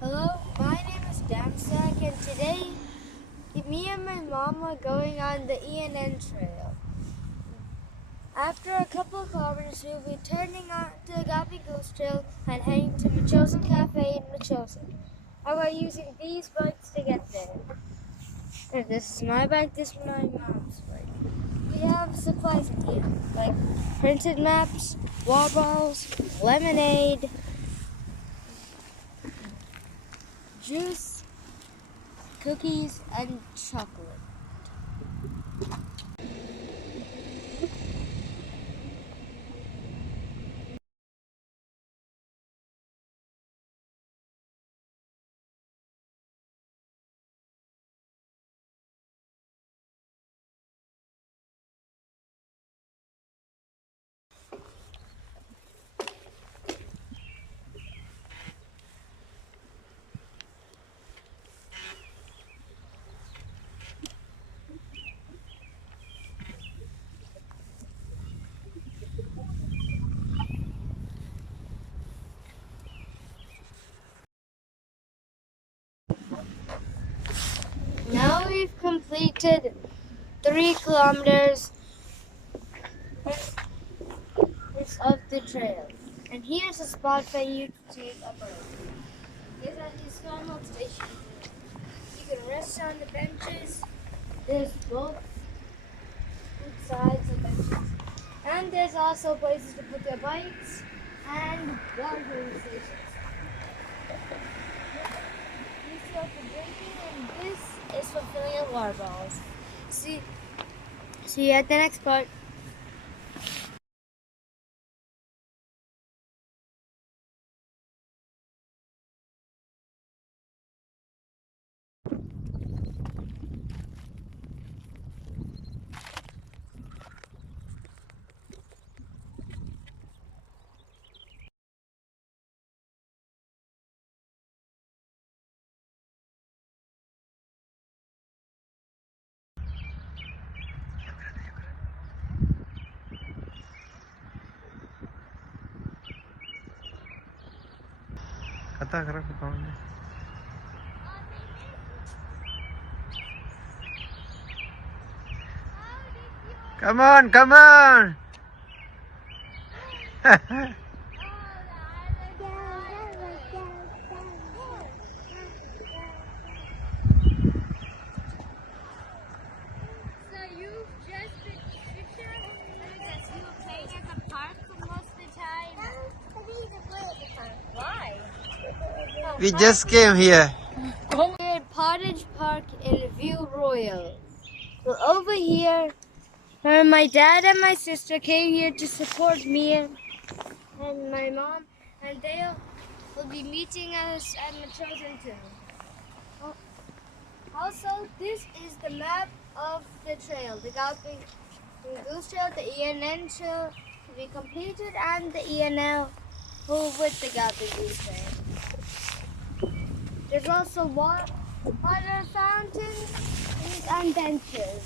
Hello, my name is Damsak, and today me and my mom are going on the ENN trail. After a couple of kilometers, we'll be turning on to the Galloping Goose trail and heading to Metchosin Cafe in Metchosin. I will be using these bikes to get there. And this is my bike, this is my mom's bike. We have supplies in here, like printed maps, wall balls, lemonade, juice, cookies, and chocolate. Now we've completed 3 kilometers of the trail. And here's a spot for you to take a break. These are these normal stations. You can rest on the benches. There's both sides of benches. And there's also places to put your bikes and watering stations. These are for drinking, and this is for filling your water bottles. See you at the next part. Kata kerap kawannya. Come on, come on. So you've just been picture because you were playing at the park for most of the time. I didn't even play at the park. Why? We just came here. We're at Pottage Park in View Royal. Well, over here, my dad and my sister came here to support me and my mom, and they will be meeting us at Metchosin too. Also, this is the map of the trail, the Galloping Goose Trail, the ENN trail to be completed, and the ENL with the Galloping Goose Trail. There's also water fountains and benches.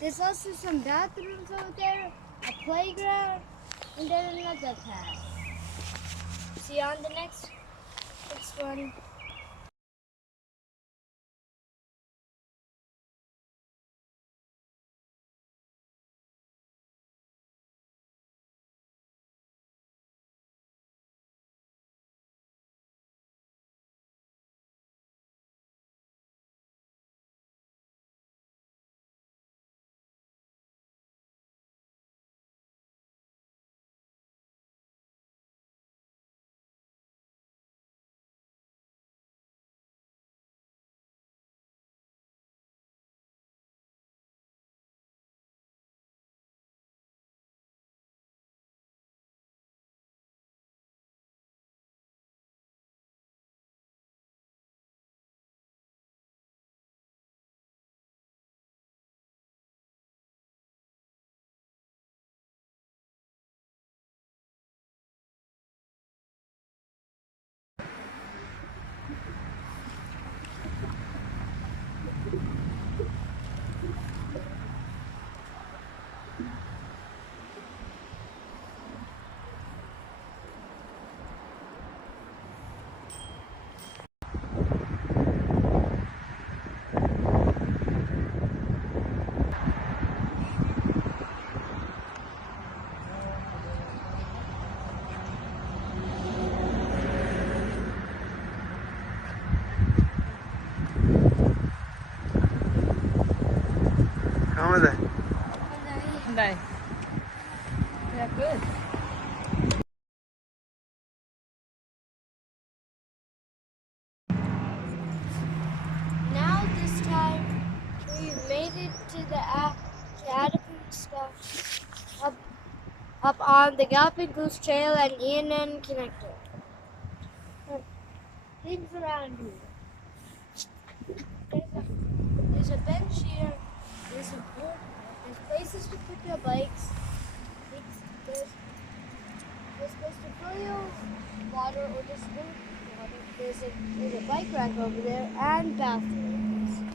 There's also some bathrooms out there, a playground, and then another path. See you on the next one. made it to the Galloping stop up on the Galloping Goose Trail and ENN connector. Things around here. There's a bench here. There's places to put your bikes. There's supposed to fill your water or just drink water. There's a bike rack over there and bathrooms.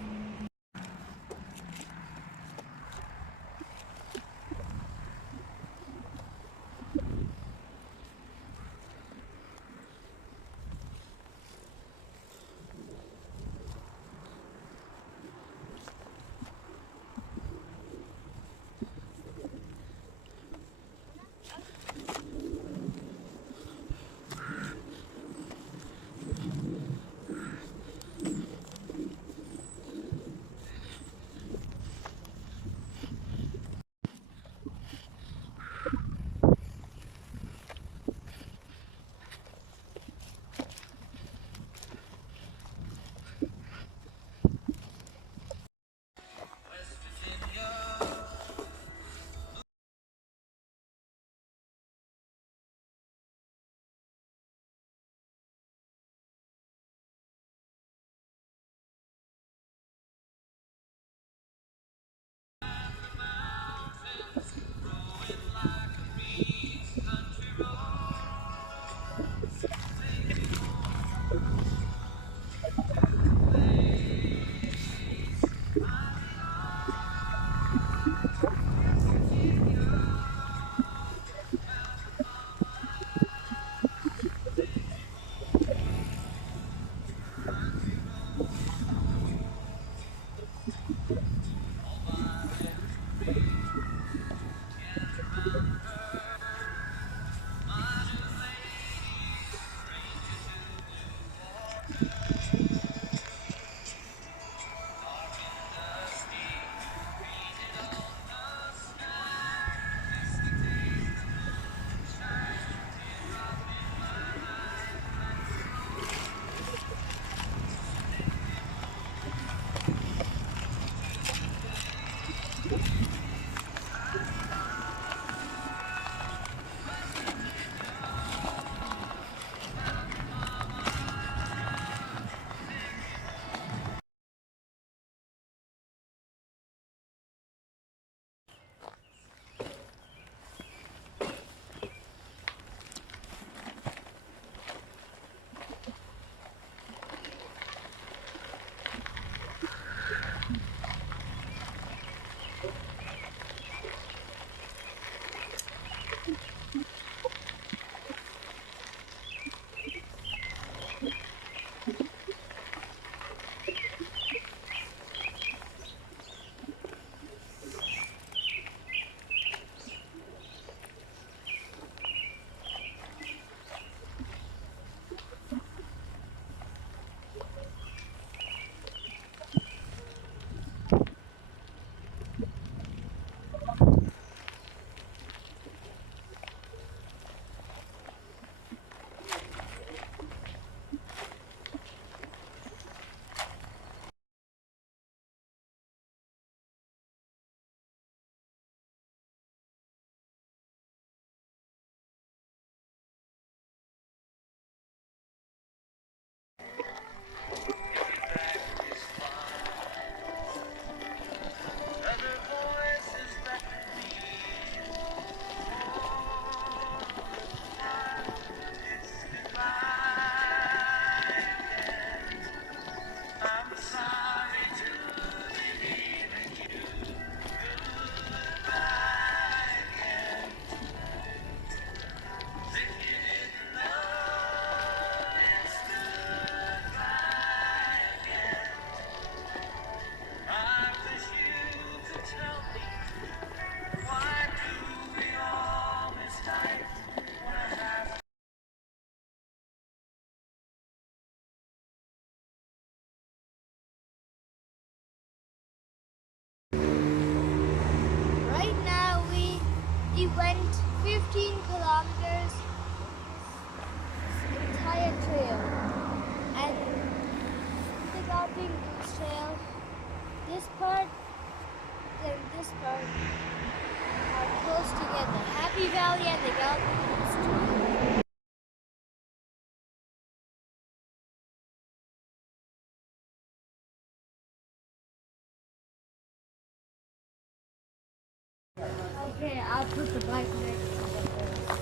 Okay, I'll put the bike next to the horse.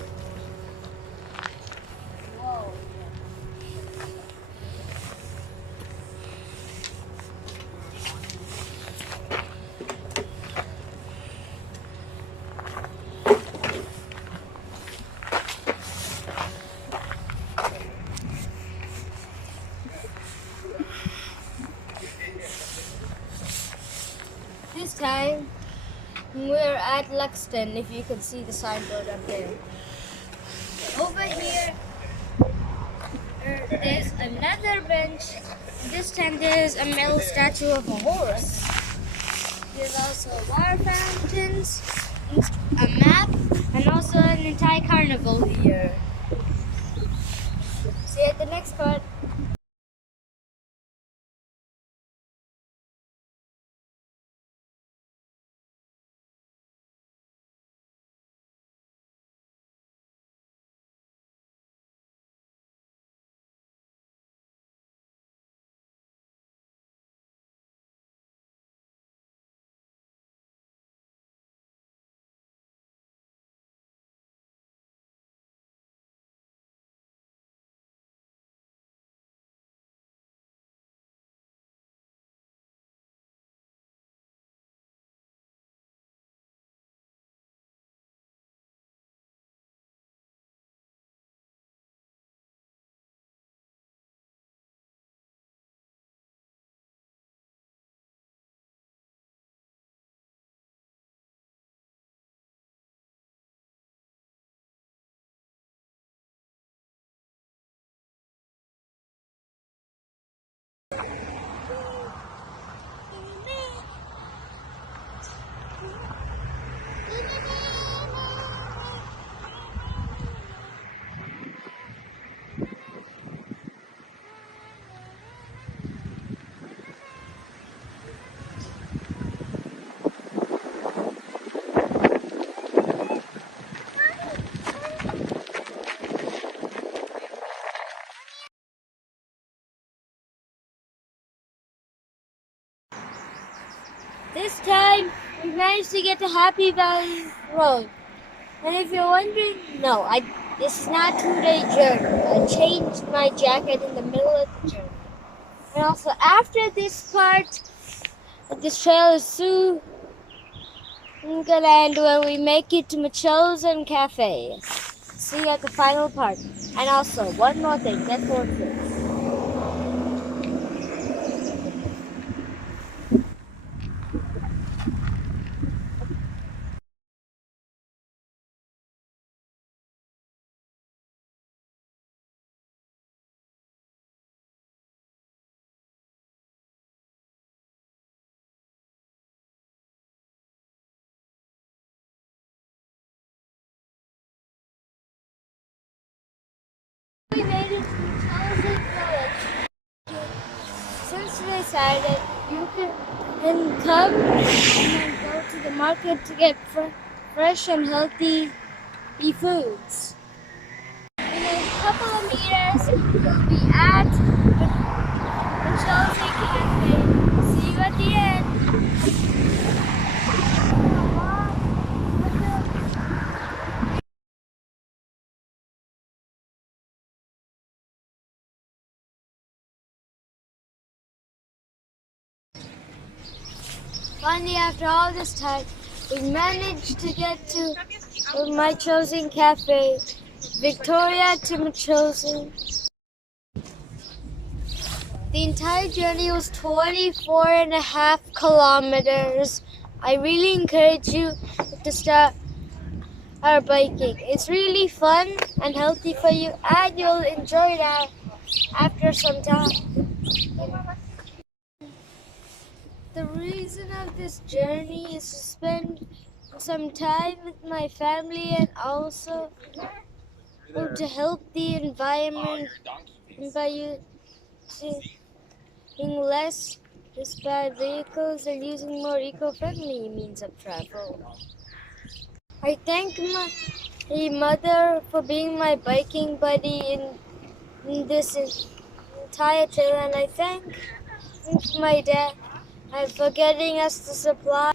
Whoa. This time, we're at Luxton, if you can see the signboard up there. Over here, there's another bench. This time there's a metal statue of a horse. There's also water fountains, a map, and also an entire carnival here. See you at the next part. This time, we managed to get to Happy Valley Road. And if you're wondering, no, this is not a 2-day journey. I changed my jacket in the middle of the journey. And also, after this part, this trail is soon gonna end when we make it to Metchosin Cafe. See you at the final part. And also, one more thing, that's more thing. We made it to Colwood Village. Since we decided you can come and go to the market to get fresh and healthy foods. In a couple of meters, we'll be at the Chelsea Cafe. See you at the end. Finally, after all this time, we managed to get to Metchosin Cafe, Victoria to Metchosin. The entire journey was 24.5 kilometers. I really encourage you to start our biking. It's really fun and healthy for you, and you'll enjoy that after some time. The reason of this journey is to spend some time with my family and also to help the environment by using less bad vehicles and using more eco-friendly means of travel. I thank my mother for being my biking buddy in this entire trail, and I thank my dad for getting us the supply.